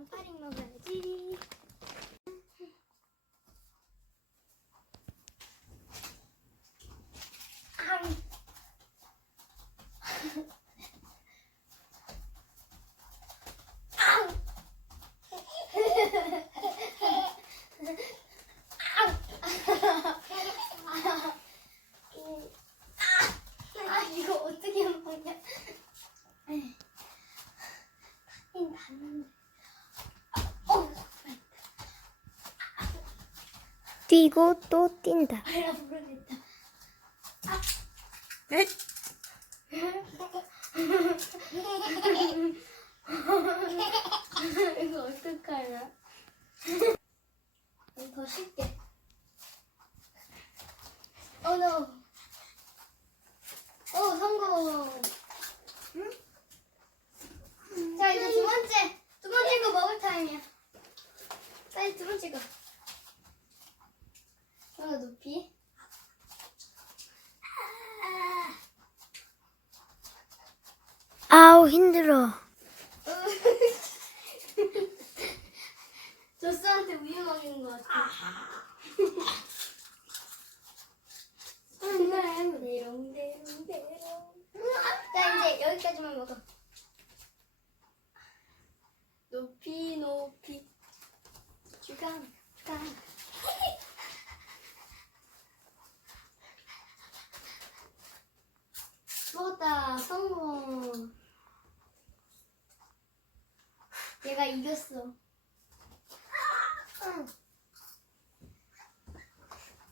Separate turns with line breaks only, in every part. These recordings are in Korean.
양파링 먹어야지. 앙. 앙. 아, 이거 어떻게 먹냐? 인 닿는데. 어,
뛰고 또 뛴다.
발라 모르겠다.
에?
이거 어떡하냐? 더 쉽게. 어, no. 어, 성공. 응? 자, 이제 두 번째. 두 번째 거 먹을 타임이야. 빨리 두 번째 거. 어, 높이.
아우 힘들어.
조스한테 우유 먹이는 것 같아. 대롱 대롱 대롱. 자 이제 여기까지만 먹어. 높이 높이 주강 주강. 먹었다 성공. 얘가 이겼어.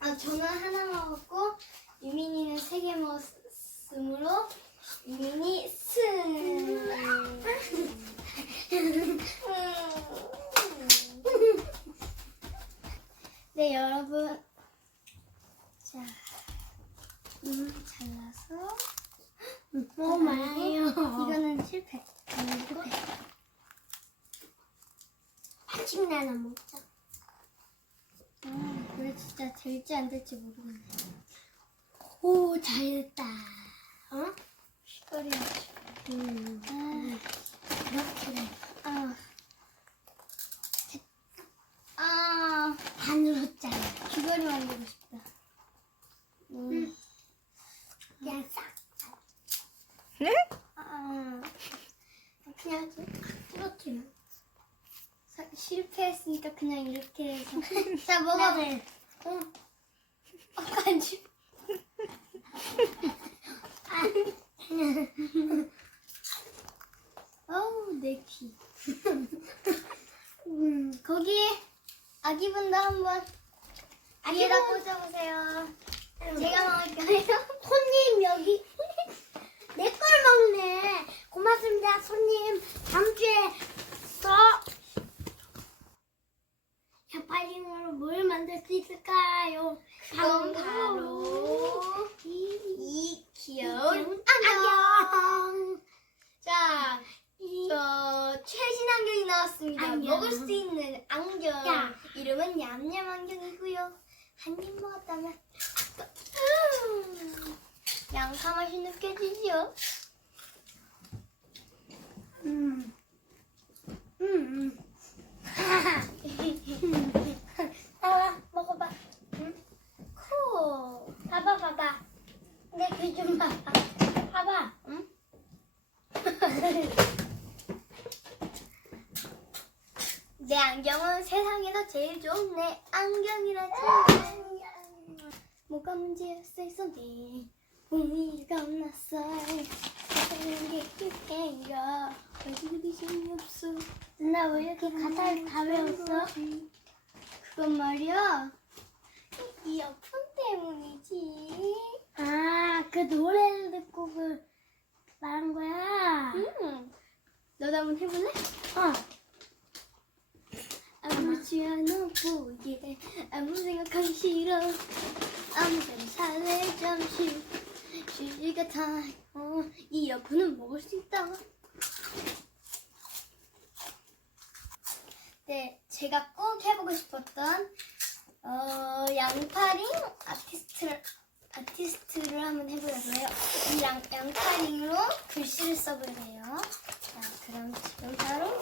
아, 저는 하나 먹었고, 유민이는 세 개 먹었으므로, 유민이 승. 네, 여러분. 자, 물 잘라서.
어, 많아요.
이거는 실패. 그리고
한식 나나 먹자.
아, 그래 진짜 될지 안 될지 모르겠네.
오 잘 됐다.
어? 시거리야.
음.
아, 이렇게. 아. 아,
반으로 잘라.
귀걸이 만들고 싶다. 음.
그냥 싹.
네? 아, 그냥 좀 이렇게. 사- 실패했으니까 그냥 이렇게 해서. 자, 먹어.
네.
응. 어, 간지. 어우, 내 귀. 음, 거기 아기 분도 한번 귀에다 꽂아보세요. 제가 먹을까요?
손님 여기 내 걸 먹네. 고맙습니다 손님. 다음 주에 써. 샤파링으로 뭘 만들 수 있을까요?
그건 바로
이,
이 귀여운
안녕.
자,
이,
저 최신 안경이 나왔습니다.
안경.
먹을 수 있는 안경.
야.
이름은 냠냠 안경이고요. 한 입 먹었다면 음, 양파 맛이 느껴지죠?
음. 음. 음. 내
안경은 세상에서 제일 좋은 내 안경이라지. 뭐가 문제였어, 네 몸이 겁났어. 세상에 게임이야. 얼굴이 재미없어.
나 왜 이렇게 가사를 다 외웠어?
그건 말이야. 이어폰 때문이지.
아, 그 노래를 듣고 그 말한 거야.
응. 너도 한번 해볼래?
어.
아무렇지 않아 보이게 아무 생각하기 싫어. 아무데나 살래 잠시 쉬지 같아 어, 이어폰은 먹을 수 있다. 네 제가 꼭 해보고 싶었던 어, 양파링 아티스트를 아티스트를 한번 해보려고요. 이 양, 양파링으로 글씨를 해요. 자 그럼 지금 바로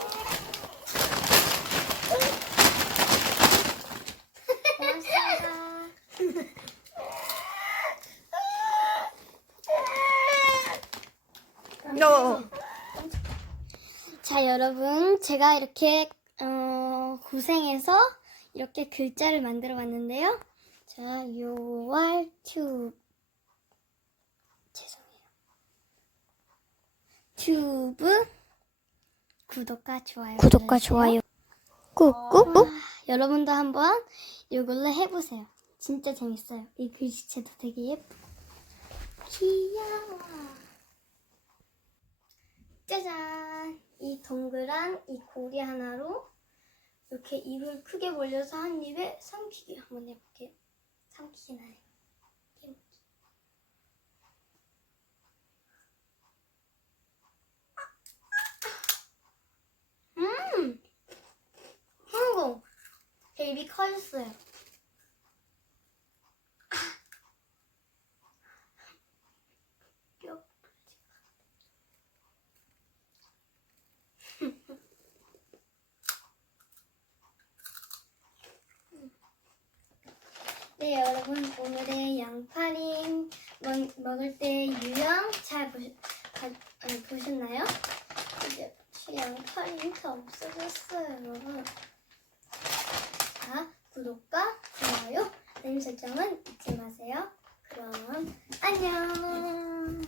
너.
자, 여러분, 제가 이렇게 어, 고생해서 이렇게 글자를 만들어 봤는데요. 자, 요월 튜브 죄송해요. 튜브 구독과 좋아요.
구독과. 좋아요. 꾹꾹꾹.
와, 여러분도 한번 이걸로 해보세요. 진짜 재밌어요. 이 글씨체도 되게 예쁘고 귀여워. 짜잔! 이 동그란 이 고리 하나로 이렇게 입을 크게 벌려서 한 입에 삼키기 한번 해볼게요. 삼키기 나요. 음! 성공! 제 입이 커졌어요. 네, 여러분 오늘의 양파림 먹, 먹을 때 유형 잘 보시, 가, 아니, 보셨나요? 이제 양파림이 다 없어졌어요, 여러분. 자, 구독과 좋아요, 알림 설정은 잊지 마세요. 그럼 안녕.